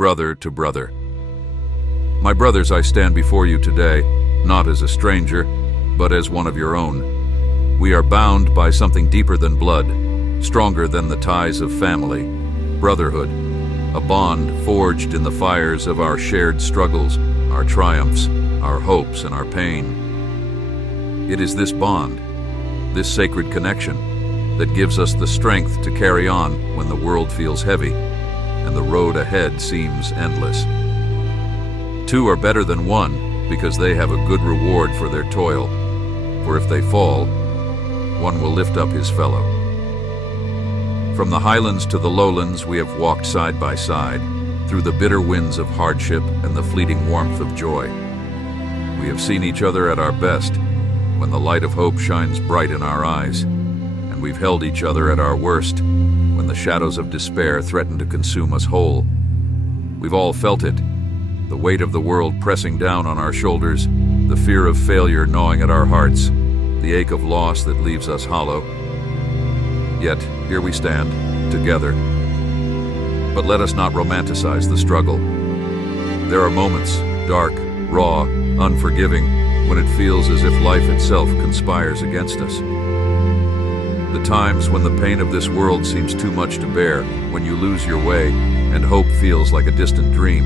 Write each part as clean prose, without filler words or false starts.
brother to brother. My brothers, I stand before you today, not as a stranger, but as one of your own. We are bound by something deeper than blood, stronger than the ties of family, brotherhood, a bond forged in the fires of our shared struggles, our triumphs, our hopes, and our pain. It is this bond, this sacred connection, that gives us the strength to carry on when the world feels heavy and the road ahead seems endless. Two are better than one because they have a good reward for their toil, for if they fall, one will lift up his fellow. From the highlands to the lowlands we have walked side by side, through the bitter winds of hardship and the fleeting warmth of joy. We have seen each other at our best, when the light of hope shines bright in our eyes, and we've held each other at our worst, when the shadows of despair threaten to consume us whole. We've all felt it, the weight of the world pressing down on our shoulders, the fear of failure gnawing at our hearts, the ache of loss that leaves us hollow. Yet, here we stand, together. But let us not romanticize the struggle. There are moments, dark, raw, unforgiving, when it feels as if life itself conspires against us. The times when the pain of this world seems too much to bear, when you lose your way and hope feels like a distant dream.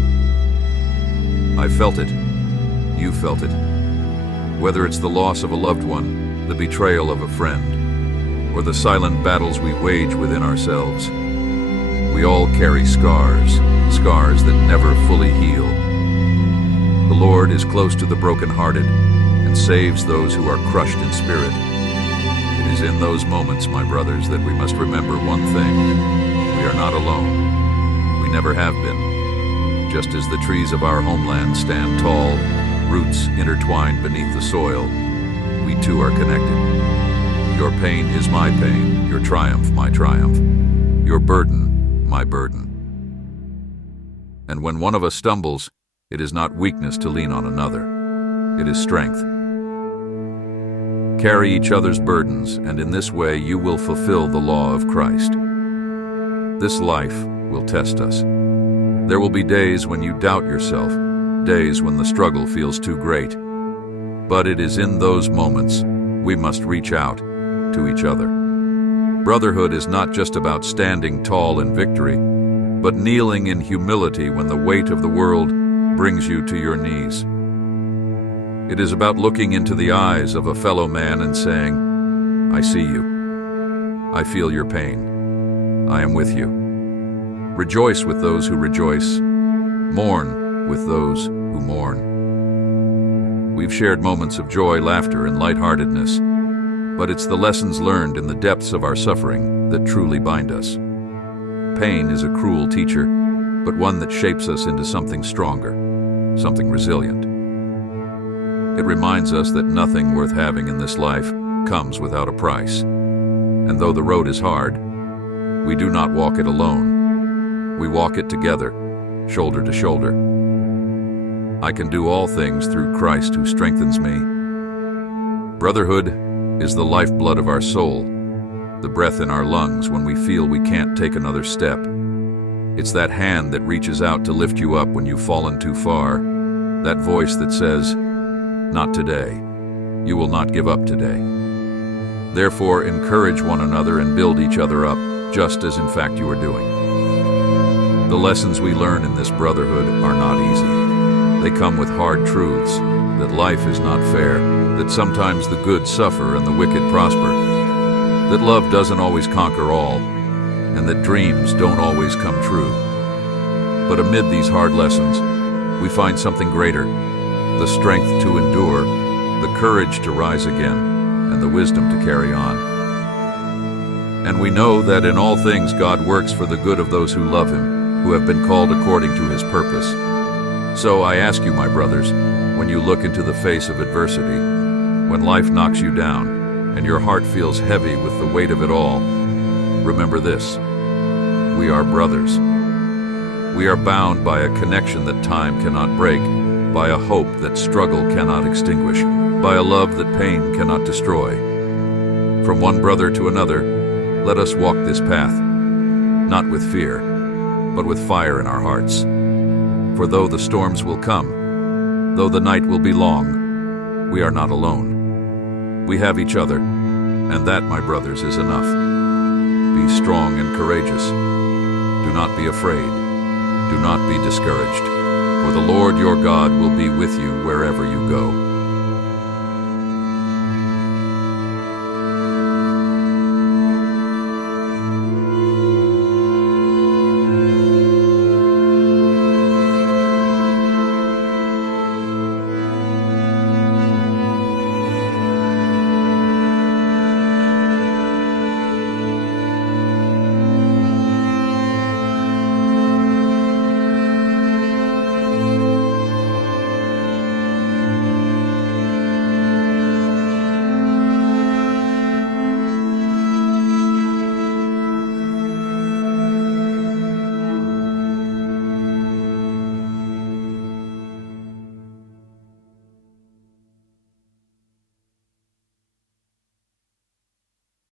I felt it. You felt it. Whether it's the loss of a loved one, the betrayal of a friend, or the silent battles we wage within ourselves. We all carry scars that never fully heal. The Lord is close to the brokenhearted and saves those who are crushed in spirit. It is in those moments, my brothers, that we must remember one thing. We are not alone. We never have been. Just as the trees of our homeland stand tall, roots intertwined beneath the soil, we too are connected. Your pain is my pain, your triumph my triumph, your burden my burden. And when one of us stumbles, it is not weakness to lean on another. It is strength. Carry each other's burdens, and in this way you will fulfill the law of Christ. This life will test us. There will be days when you doubt yourself, days when the struggle feels too great. But it is in those moments we must reach out to each other. Brotherhood is not just about standing tall in victory, but kneeling in humility when the weight of the world brings you to your knees. It is about looking into the eyes of a fellow man and saying, I see you. I feel your pain. I am with you. Rejoice with those who rejoice. Mourn with those who mourn. We've shared moments of joy, laughter, and lightheartedness, but it's the lessons learned in the depths of our suffering that truly bind us. Pain is a cruel teacher, but one that shapes us into something stronger, something resilient. It reminds us that nothing worth having in this life comes without a price. And though the road is hard, we do not walk it alone. We walk it together, shoulder to shoulder. I can do all things through Christ who strengthens me. Brotherhood is the lifeblood of our soul, the breath in our lungs when we feel we can't take another step. It's that hand that reaches out to lift you up when you've fallen too far, that voice that says, not today. You will not give up today. Therefore, encourage one another and build each other up, just as in fact you are doing. The lessons we learn in this brotherhood are not easy. They come with hard truths, that life is not fair, that sometimes the good suffer and the wicked prosper, that love doesn't always conquer all, and that dreams don't always come true. But amid these hard lessons, we find something greater, the strength to endure, the courage to rise again, and the wisdom to carry on. And we know that in all things God works for the good of those who love Him, who have been called according to His purpose. So I ask you, my brothers, when you look into the face of adversity, when life knocks you down, and your heart feels heavy with the weight of it all, remember this: we are brothers. We are bound by a connection that time cannot break, by a hope that struggle cannot extinguish, by a love that pain cannot destroy. From one brother to another, let us walk this path, not with fear, but with fire in our hearts, For though the storms will come, though the night will be long, we are not alone. We have each other, and that, my brothers, is enough. Be strong and courageous. Do not be afraid. Do not be discouraged. For the Lord your God will be with you wherever you go.